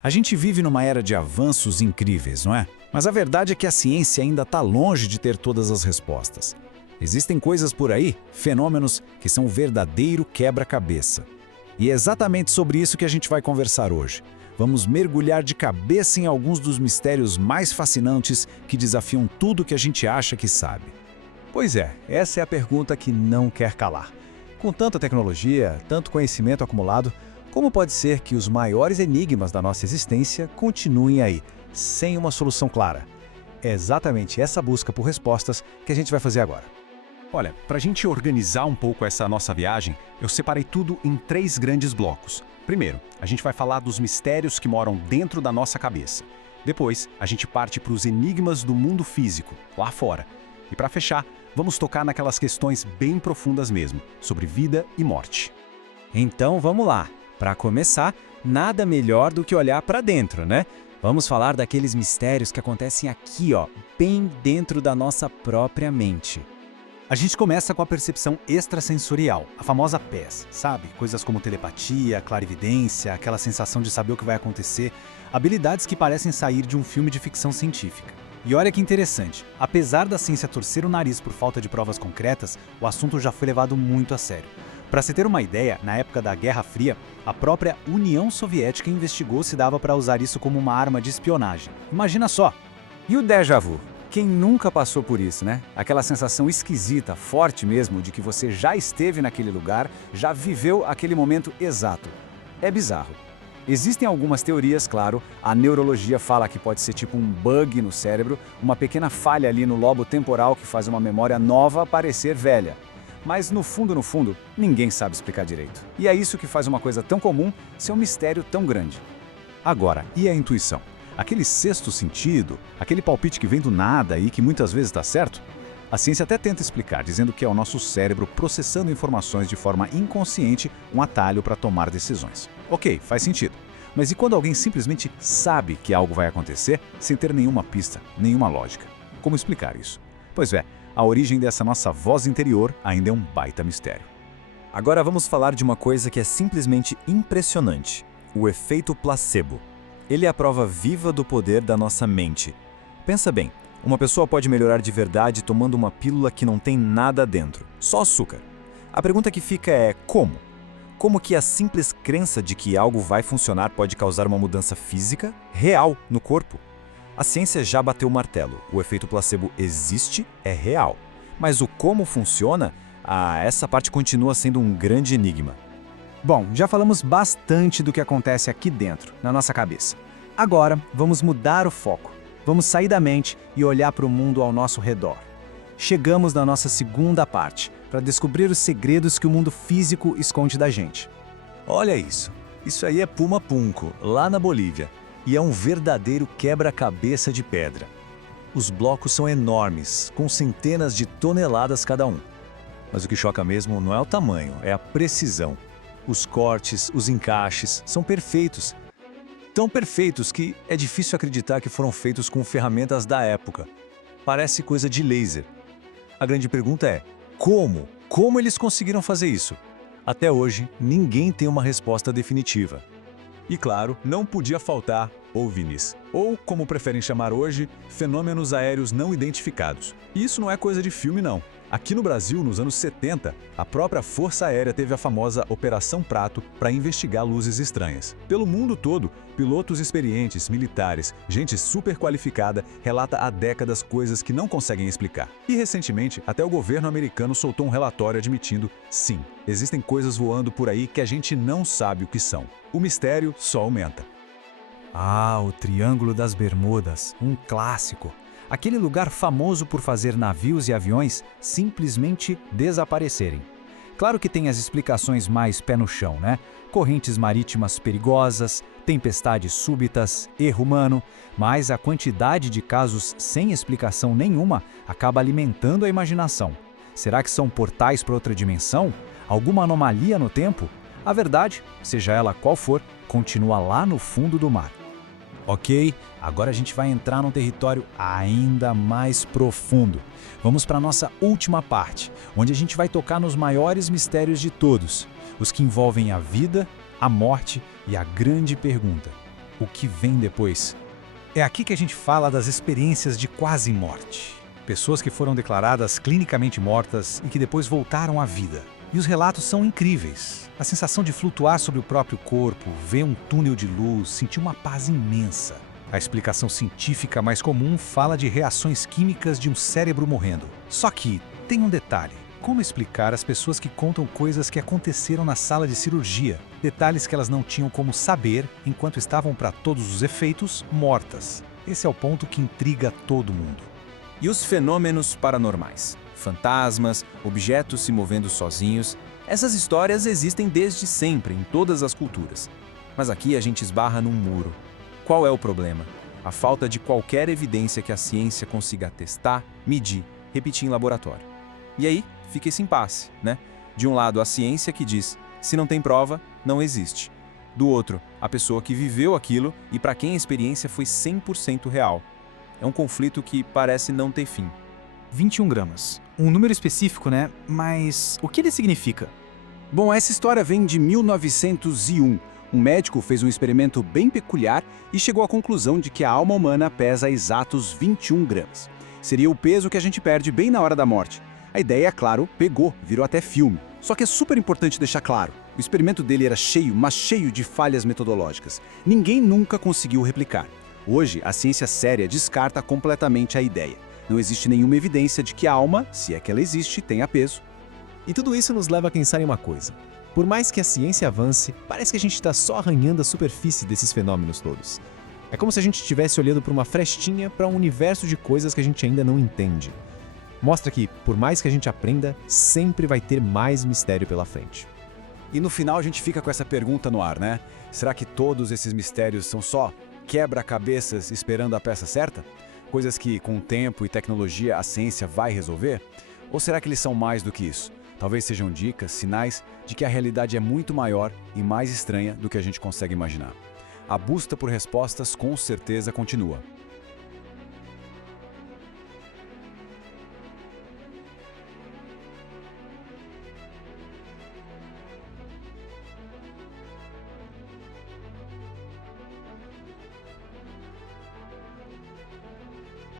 A gente vive numa era de avanços incríveis, não é? Mas a verdade é que a ciência ainda está longe de ter todas as respostas. Existem coisas por aí, fenômenos, que são um verdadeiro quebra-cabeça. E é exatamente sobre isso que a gente vai conversar hoje. Vamos mergulhar de cabeça em alguns dos mistérios mais fascinantes que desafiam tudo que a gente acha que sabe. Pois é, essa é a pergunta que não quer calar. Com tanta tecnologia, tanto conhecimento acumulado, como pode ser que os maiores enigmas da nossa existência continuem aí, sem uma solução clara? É exatamente essa busca por respostas que a gente vai fazer agora. Olha, para a gente organizar um pouco essa nossa viagem, eu separei tudo em 3 grandes blocos. Primeiro, a gente vai falar dos mistérios que moram dentro da nossa cabeça. Depois, a gente parte para os enigmas do mundo físico, lá fora. E para fechar, vamos tocar naquelas questões bem profundas mesmo, sobre vida e morte. Então vamos lá. Para começar, nada melhor do que olhar para dentro, né? Vamos falar daqueles mistérios que acontecem aqui, ó, bem dentro da nossa própria mente. A gente começa com a percepção extrasensorial, a famosa PES, sabe? Coisas como telepatia, clarividência, aquela sensação de saber o que vai acontecer, habilidades que parecem sair de um filme de ficção científica. E olha que interessante, apesar da ciência torcer o nariz por falta de provas concretas, o assunto já foi levado muito a sério. Para se ter uma ideia, na época da Guerra Fria, a própria União Soviética investigou se dava para usar isso como uma arma de espionagem. Imagina só! E o déjà vu? Quem nunca passou por isso, né? Aquela sensação esquisita, forte mesmo, de que você já esteve naquele lugar, já viveu aquele momento exato. É bizarro. Existem algumas teorias, claro, a neurologia fala que pode ser tipo um bug no cérebro, uma pequena falha ali no lobo temporal que faz uma memória nova parecer velha. Mas no fundo, ninguém sabe explicar direito. E é isso que faz uma coisa tão comum ser um mistério tão grande. Agora, e a intuição? Aquele sexto sentido, aquele palpite que vem do nada e que muitas vezes está certo? A ciência até tenta explicar, dizendo que é o nosso cérebro processando informações de forma inconsciente, um atalho para tomar decisões. Ok, faz sentido. Mas e quando alguém simplesmente sabe que algo vai acontecer, sem ter nenhuma pista, nenhuma lógica? Como explicar isso? Pois é, a origem dessa nossa voz interior ainda é um baita mistério. Agora vamos falar de uma coisa que é simplesmente impressionante: o efeito placebo. Ele é a prova viva do poder da nossa mente. Pensa bem, uma pessoa pode melhorar de verdade tomando uma pílula que não tem nada dentro, só açúcar. A pergunta que fica é como? Como que a simples crença de que algo vai funcionar pode causar uma mudança física, real, no corpo? A ciência já bateu o martelo, o efeito placebo existe, é real. Mas o como funciona, essa parte continua sendo um grande enigma. Bom, já falamos bastante do que acontece aqui dentro, na nossa cabeça. Agora, vamos mudar o foco. Vamos sair da mente e olhar para o mundo ao nosso redor. Chegamos na nossa segunda parte, para descobrir os segredos que o mundo físico esconde da gente. Olha isso. Isso aí é Puma Punco, lá na Bolívia. E é um verdadeiro quebra-cabeça de pedra. Os blocos são enormes, com centenas de toneladas cada um. Mas o que choca mesmo não é o tamanho, é a precisão. Os cortes, os encaixes são perfeitos. Tão perfeitos que é difícil acreditar que foram feitos com ferramentas da época. Parece coisa de laser. A grande pergunta é, como? Como eles conseguiram fazer isso? Até hoje, ninguém tem uma resposta definitiva. E claro, não podia faltar OVNIs, ou como preferem chamar hoje, fenômenos aéreos não identificados. E isso não é coisa de filme não. Aqui no Brasil, nos anos 70, a própria Força Aérea teve a famosa Operação Prato para investigar luzes estranhas. Pelo mundo todo, pilotos experientes, militares, gente super qualificada relata há décadas coisas que não conseguem explicar. E recentemente, até o governo americano soltou um relatório admitindo, sim, existem coisas voando por aí que a gente não sabe o que são. O mistério só aumenta. O Triângulo das Bermudas, um clássico. Aquele lugar famoso por fazer navios e aviões simplesmente desaparecerem. Claro que tem as explicações mais pé no chão, né? Correntes marítimas perigosas, tempestades súbitas, erro humano, mas a quantidade de casos sem explicação nenhuma acaba alimentando a imaginação. Será que são portais para outra dimensão? Alguma anomalia no tempo? A verdade, seja ela qual for, continua lá no fundo do mar. Ok, agora a gente vai entrar num território ainda mais profundo. Vamos para a nossa última parte, onde a gente vai tocar nos maiores mistérios de todos, os que envolvem a vida, a morte e a grande pergunta: o que vem depois. É aqui que a gente fala das experiências de quase morte. Pessoas que foram declaradas clinicamente mortas e que depois voltaram à vida. E os relatos são incríveis. A sensação de flutuar sobre o próprio corpo, ver um túnel de luz, sentir uma paz imensa. A explicação científica mais comum fala de reações químicas de um cérebro morrendo. Só que tem um detalhe. Como explicar às pessoas que contam coisas que aconteceram na sala de cirurgia? Detalhes que elas não tinham como saber enquanto estavam, para todos os efeitos, mortas. Esse é o ponto que intriga todo mundo. E os fenômenos paranormais? Fantasmas, objetos se movendo sozinhos. Essas histórias existem desde sempre, em todas as culturas. Mas aqui a gente esbarra num muro. Qual é o problema? A falta de qualquer evidência que a ciência consiga testar, medir, repetir em laboratório. E aí fica esse impasse, né? De um lado, a ciência que diz, se não tem prova, não existe. Do outro, a pessoa que viveu aquilo e para quem a experiência foi 100% real. É um conflito que parece não ter fim. 21 gramas. Um número específico, né? Mas o que ele significa? Bom, essa história vem de 1901. Um médico fez um experimento bem peculiar e chegou à conclusão de que a alma humana pesa exatos 21 gramas. Seria o peso que a gente perde bem na hora da morte. A ideia, claro, pegou, virou até filme. Só que é super importante deixar claro, o experimento dele era cheio, mas cheio de falhas metodológicas. Ninguém nunca conseguiu replicar. Hoje, a ciência séria descarta completamente a ideia. Não existe nenhuma evidência de que a alma, se é que ela existe, tenha peso. E tudo isso nos leva a pensar em uma coisa. Por mais que a ciência avance, parece que a gente está só arranhando a superfície desses fenômenos todos. É como se a gente estivesse olhando por uma frestinha para um universo de coisas que a gente ainda não entende. Mostra que, por mais que a gente aprenda, sempre vai ter mais mistério pela frente. E no final a gente fica com essa pergunta no ar, né? Será que todos esses mistérios são só quebra-cabeças esperando a peça certa? Coisas que, com tempo e tecnologia, a ciência vai resolver? Ou será que eles são mais do que isso? Talvez sejam dicas, sinais de que a realidade é muito maior e mais estranha do que a gente consegue imaginar. A busca por respostas com certeza continua.